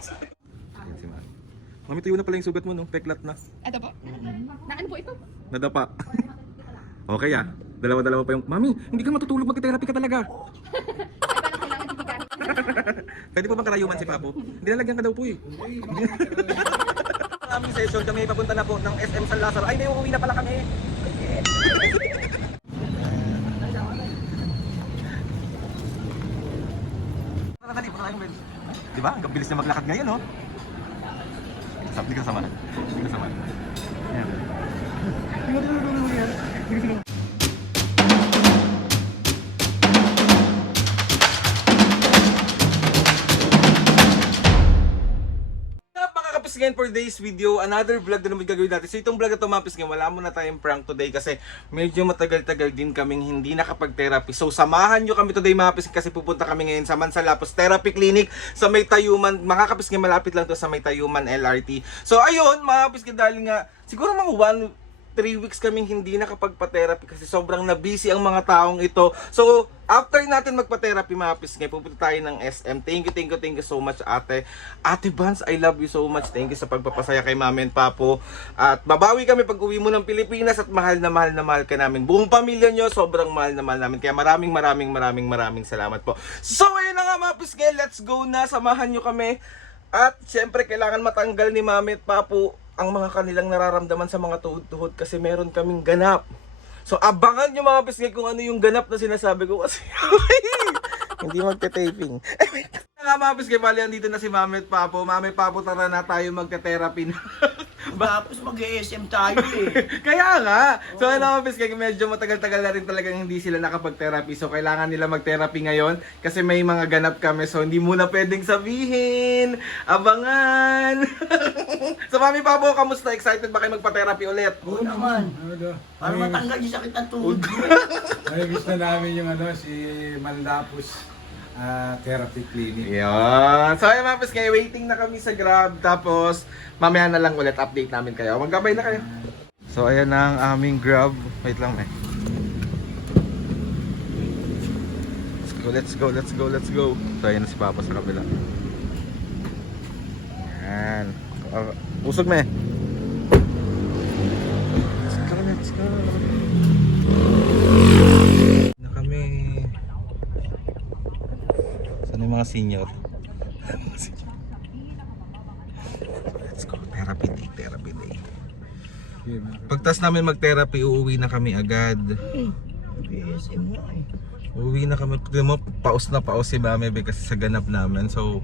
Ayan si Mami. Mami, tuyo na pala yung sugat mo, no? Peklat na. Ito po. Na ano po ito? Nadapa. Okay ah. Dalawa-dalawa pa yung... Mami, hindi ka matutulog, mag-therapy ka talaga. Pwede po bang karayuman si Papo? Hindi nalagyan ka daw po eh. Ang aming session, kami papunta na po ng SM San Lazaro. Ay, may uuwi na pala kami. Nakakali po na kayong Ben. Diba? Ang bilis na maglakad ngayon, no? Hindi ka sama. Hindi ka sama. Ayan. Ngayon for today's video, another vlog na naman gagawin natin. So itong vlog na ito, Mapis, ngayon wala muna tayong prank today kasi medyo matagal-tagal din kaming hindi nakapag-therapy. So samahan nyo kami today, Mapis, kasi pupunta kami ngayon sa Mansalapos Therapy Clinic sa May Tayuman. Makakapis ngayon, malapit lang to sa May Tayuman LRT. So ayun, Mapis, dahil nga siguro mga 3 weeks kaming hindi nakapagpa-therapy kasi sobrang na-busy ang mga taong ito. So, after natin magpa-therapy, Mapis, ngayon pupunta tayo ng SM. Thank you so much, ate. Ate Vance, I love you so much. Thank you sa pagpapasaya kay Mami and Papo. At babawi kami pag uwi mo ng Pilipinas at mahal na mahal ka namin. Buong pamilya nyo, sobrang mahal na mahal namin. Kaya maraming salamat po. So, ayun na nga, Mapis, ngayon, let's go na. Samahan nyo kami. At, syempre, kailangan matanggal ni Mami at Papo ang mga kanilang nararamdaman sa mga tuhod-tuhod kasi meron kaming ganap. So abangan nyo mga pisngay kung ano yung ganap na sinasabi ko kasi hindi magte-taping. Nga mga pisngay, bali andito na si Mami at Papo. Mami, Papo, tara na tayo magte-therapy na. Tapos mag-ESM tayo eh. Kaya nga. So ano mga pisngay, medyo matagal-tagal na rin talagang hindi sila nakapag-therapy. So kailangan nila mag-therapy ngayon kasi may mga ganap kami. So hindi muna pwedeng sabihin. Abangan. So Mami, Papo, kamusta? Excited ba kayo magpa-therapy ulit? Oo naman. Para matanggal yung sakit ng tuhod. Ay, gusto namin yung si Manlapos Therapy Clinic. Yan. So ayun mga pisngay, waiting na kami sa Grab. Tapos mamaya na lang ulit update namin kayo. Magkabay na kayo. So ayan na ang aming Grab. Wait lang Let's go. So ayan na si Papa sa kabila. Yan. Usog me. Let's go. Na kami. Saan yung mga senior? Let's go. Therapy day. Pagtas namin mag-therapy, uuwi na kami agad. ESM mo eh. Uuwi na kami. Paus si Mami kasi sa ganap namin. So,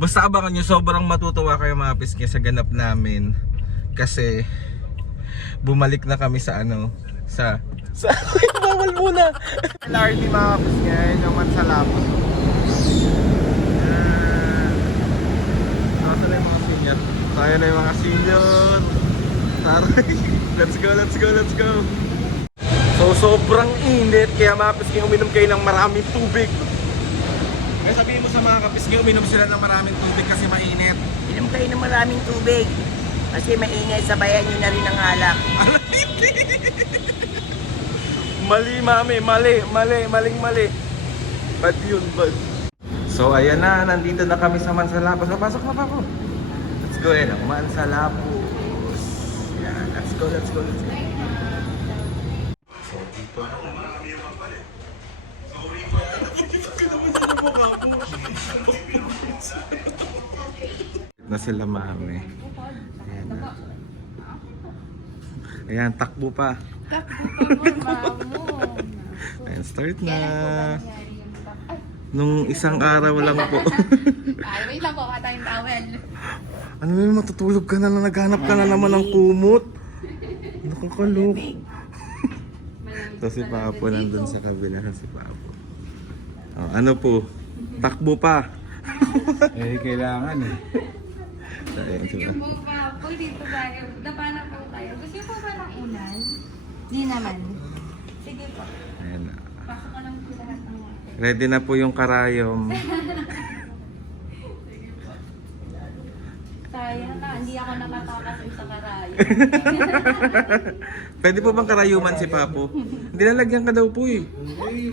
basta abangan nyo, sobrang matutuwa kayo mga pisngi sa ganap namin. Kasi, bumalik na kami sa bawal muna. LRT mga pisngi, yung Mansalapos. Nasa na yung mga senior? Tayo na yung mga senior. Taray. Let's go. So sobrang init kaya mga pisngi, uminom kayo ng maraming tubig. Kaya sabihin mo sa mga kapisngi, uminom sila ng maraming tubig kasi mainit. Inom kayo ng maraming tubig. Kasi mainit, sabayan nyo na rin ang alak. Mali Mami, mali. Bad yun. So ayan na, nandito na kami sa Mansalapos. Pasok na pa ako. Let's go ayan, Mansalapos. Yan, let's go. So dito na sila Mami. Ayan na. Ayan, takbo pa. Ayan, start na. Nung isang araw lang po. Ay, wait lang po, tayong towel. Ano yun, matutulog ka na naghanap ka na naman ng kumot. Nakakalok. So si Papo nandun sa kabila na si Papo. Oh, ano po? Takbo pa. Kailangan eh. Ayan, Sige po pa, po dito tayo. Dapa na po tayo. Gusto niyo po ba ng ulan? Di naman. Sige po. Ayan na. Pasok ko lang po lahat ng water. Ready na po yung karayom. Sayang na, hindi ako nakatakas sa karayo. Pwede po bang karayuman si Papo? Hindi nalagyan ka daw po eh. Sige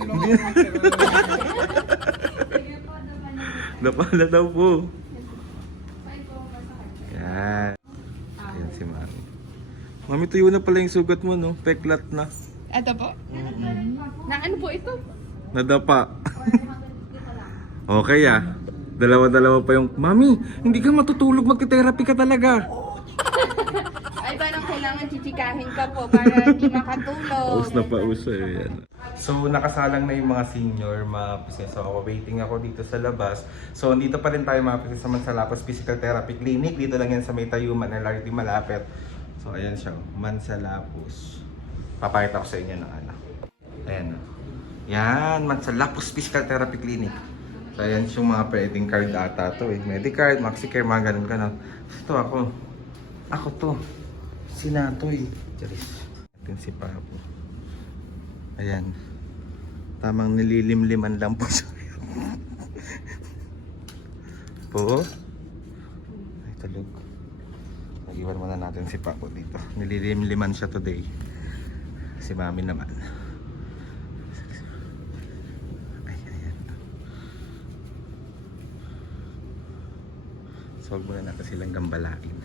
po, naman. Napala daw po. Mami, tuyo na pala yung sugat mo, no? Peklat na. Ito po. Na ano po ito? Nadapa. Okay ah. Dalawa-dalawa pa yung... Mami, hindi ka matutulog. Magka-therapy ka talaga. Ay, parang kailangan chichikahin ka po para hindi makatulog. Paus na paus eh. Yan. So, nakasalang na yung mga senior, mga business. So, waiting ako dito sa labas. So, dito pa rin tayo mga business sa Mansalapos Physical Therapy Clinic. Dito lang yan sa may Tayuman, LRT malapit. So, ayan siya. Mansalapos. Papakita ko sa inyo ng ano. Ayan. Yan, Mansalapos Physical Therapy Clinic. So, ayan yung mga pwedeng card ata to eh. Medicard, MaxiCare, mga ganun. Ito ako. Ako to. Si Natoy. Charis. Atin si Papo. Ayan. Tamang nililimliman lang po siya. Po. Ay, tulog. Nag-iwan muna natin si Papo dito. Nililimliman siya today. Si Mami naman. Ay, ayan. So, huwag muna natin silang gambalain.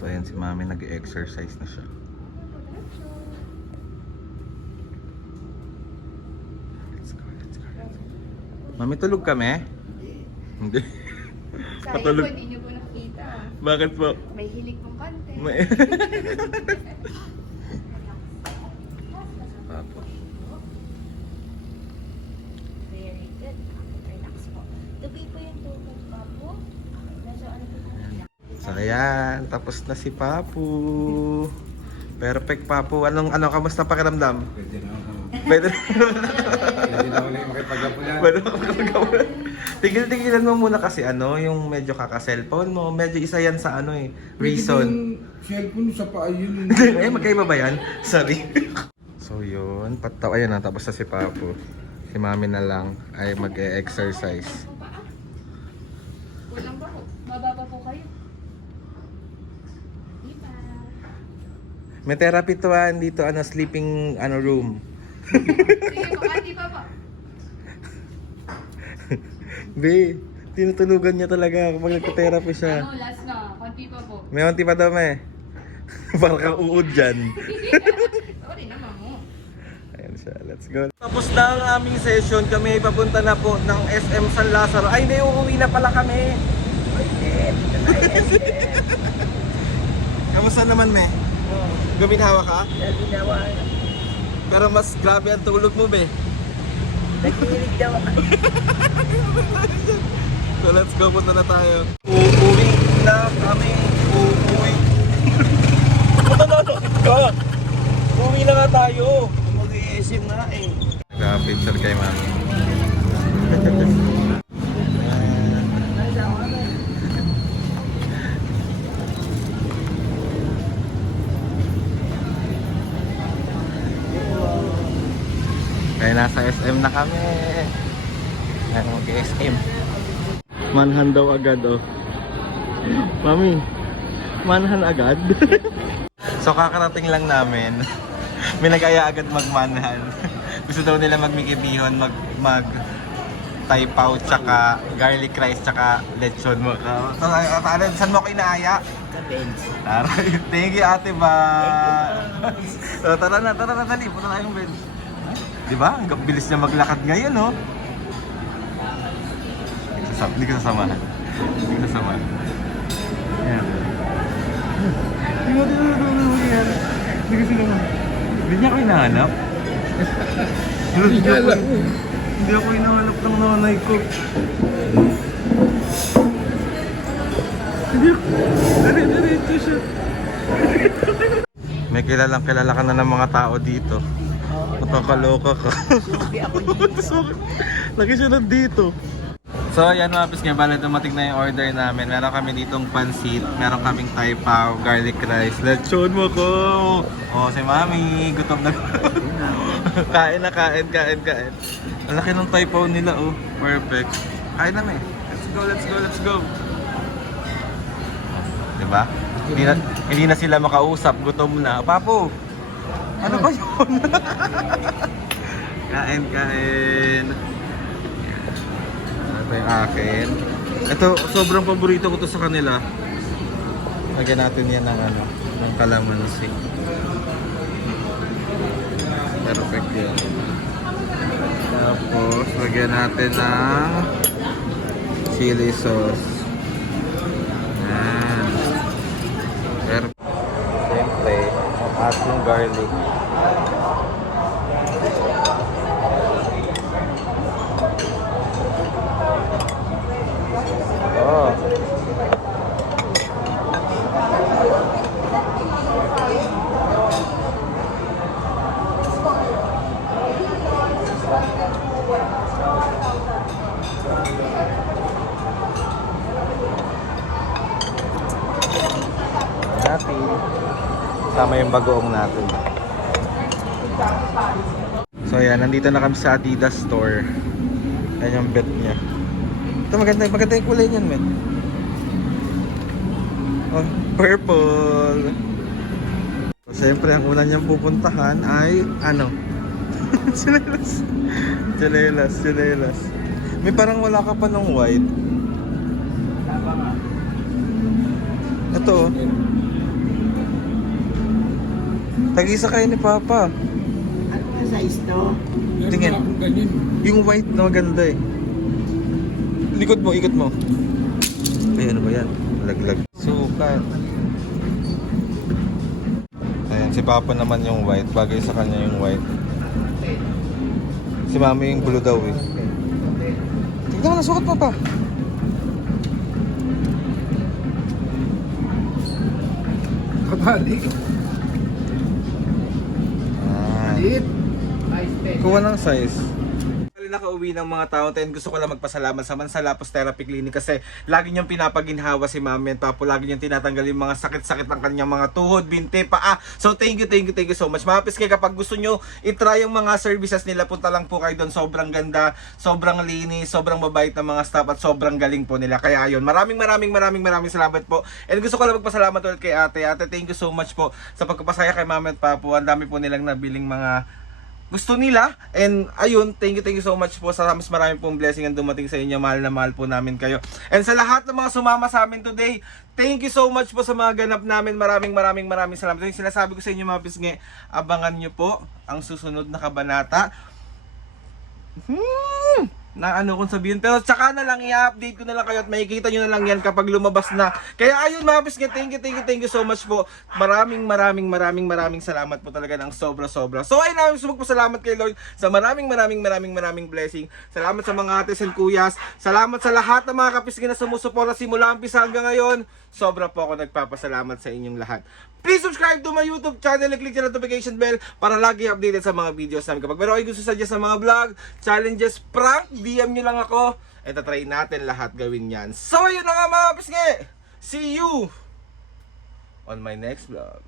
So, ayan si Mami nag-exercise na siya. Let's go. Mami, tulog kami? Hindi. Sayang Patulog. po, hindi niyo po nakikita. Bakit po? May hilig pong konti. Papo. Very good. Relax po. Tupi po yung tubig pa po. Medyo ano po po. So, ayan. Tapos na si Papu. Perfect, Papu. Kamusta pakiramdam? Pwede na ako. Pwede Pwede na ulit makipag-apulan. Pwede makapagkawalan. Tigil-tigilan mo muna kasi yung medyo kaka-cellphone mo. Medyo isa yan sa reason. Cellphone sa paa yun. Eh, magkaiba ba yan? Sorry. So yun, ayan na, tapos na si Papu. Si Mami na lang ay mag-e-exercise. Walang ba po? Mababa po kayo. Diba? May therapy to dito, sleeping room. Sige po, ati pa po. Be, tinutulugan niya talaga kapag nagka-therapy siya. Ano, last na. Konti pa po. May onti pa daw Parang kang uud dyan. Sorry naman mo. Ayan siya, let's go. Tapos na ang aming session. Kami ay papunta na po ng SM San Lazaro. Ay, hindi, uuwi na pala kami. Kamusta naman, Me? Guminhawa ka? Ginawa. Pero mas grabe ang tulog mo, Be. Naghihilig daw ako. So let's go, punta na tayo. Uuwi na kami. Uuwi. Punta na ka. Uuwi na nga tayo. Mag-iisim na eh. Nagka-picture kay Mami. Kaya nasa SM na kami. Ano mag-SM? Manhan daw agad oh. Mami, manhan agad? So kakarating lang namin. May nag-aya agad magmanhan. Gusto daw nila magmikibihon, mag Thai pao, tsaka garlic rice, tsaka lechon mo. So, saan mo ako inaaya? Ka-bench. Aray, thank you ate ba? So, tara na, dali. Punta tayong bench. Diba? Ang bilis niya maglakad ngayon, no? Hindi ka sasamahan. Hindi ka sasamahan. Ayan. Hindi ko sila. Hindi niya ako hinahanap. Hindi ako hinahanap ng nanay ko. Diretso siya. May kilala ka na ng mga tao dito. Nakakaloka ka. Sugi ako dito. Lagi siya nandito. So ayan mga pisngi, bala dumating na yung order namin. Meron kami ditong pansit, meron kaming Thai pao, garlic rice, lechon mo ko. Oh, si Mami, gutom na. Kain na, kain. Ang laki ng Thai pao nila, oh. Perfect. Kain na, let's go. Diba? Hindi na sila makausap, gutom na. Papo, ano ba yun? Kain. Ito yung akin. Ito, sobrang paborito ko to sa kanila. Lagyan natin yan ng ng kalamansi. Perfect yun. Tapos, lagyan natin ng chili sauce. Yan. Perfect. Siyempre, ang ating garlic. Oh. Natin. Sama yung bagoong natin. So ayan, nandito na kami sa Adidas store. Ayan yung bet niya. Ito maganda yung kulay niyan, men. Oh, purple. So, siyempre, ang una niyang pupuntahan ay ano? Chinelas. Chinelas. May parang wala ka pa ng white. Ito oh. Tag-isa kayo ni Papa. Ano nga size to? Tingin. Ganyan. Yung white na maganda eh. Likod mo, ikot mo. Ay, ano ba yan? Laglag. Sukat. Ayan, si Papa naman yung white. Bagay sa kanya yung white. Si Mami yung blue daw eh. Tignan mo na, sukat Papa. Kabalik. Lit. Kuha ng size. Nakauwi ng mga tao and gusto ko lang magpasalamat sa Mansalapos Therapy Clinic kasi lagi niyang pinapaginhawa si Mami at Papo, lagi niyang tinatanggal yung mga sakit-sakit ng kanyang mga tuhod, binti, paa. So thank you so much. Mga piske, kapag gusto niyo i-try yung mga services nila, punta lang po kayo doon. Sobrang ganda, sobrang linis, sobrang mabait ng mga staff at sobrang galing po nila. Kaya ayun, maraming salamat po. And gusto ko lang magpasalamat ulit kay ate. Ate, thank you so much po sa pagpapasaya kay Mami at Papo. Ang dami po nilang nabiling mga gusto nila. And ayun, thank you so much po sa mas marami pong blessing ang dumating sa inyo. Mahal na mahal po namin kayo. And sa lahat ng mga sumama sa amin today, thank you so much po sa mga ganap namin. Maraming salamat. Yung sinasabi ko sa inyo mga pisngi, abangan nyo po ang susunod na kabanata. Na ano kung sabihin, pero tsaka na lang i-update ko na lang kayo at makikita nyo na lang yan kapag lumabas na. Kaya ayun mga pisngi, thank you so much po. Maraming salamat po talaga ng sobra. So ayun namin sumagpasalamat kay Lord sa maraming blessing. Salamat sa mga ates and kuyas. Salamat sa lahat ng mga kapisngi na sumusuporta simula umpisa hanggang ngayon. Sobra po ako nagpapasalamat sa inyong lahat. Please subscribe to my YouTube channel and click the notification bell para lagi updated sa mga videos namin. Kapag meron kayo gusto suggest sa mga vlog, challenges, prank, DM nyo lang ako. At tatry natin lahat gawin yan. So ayun na nga mga pisngi. See you on my next vlog.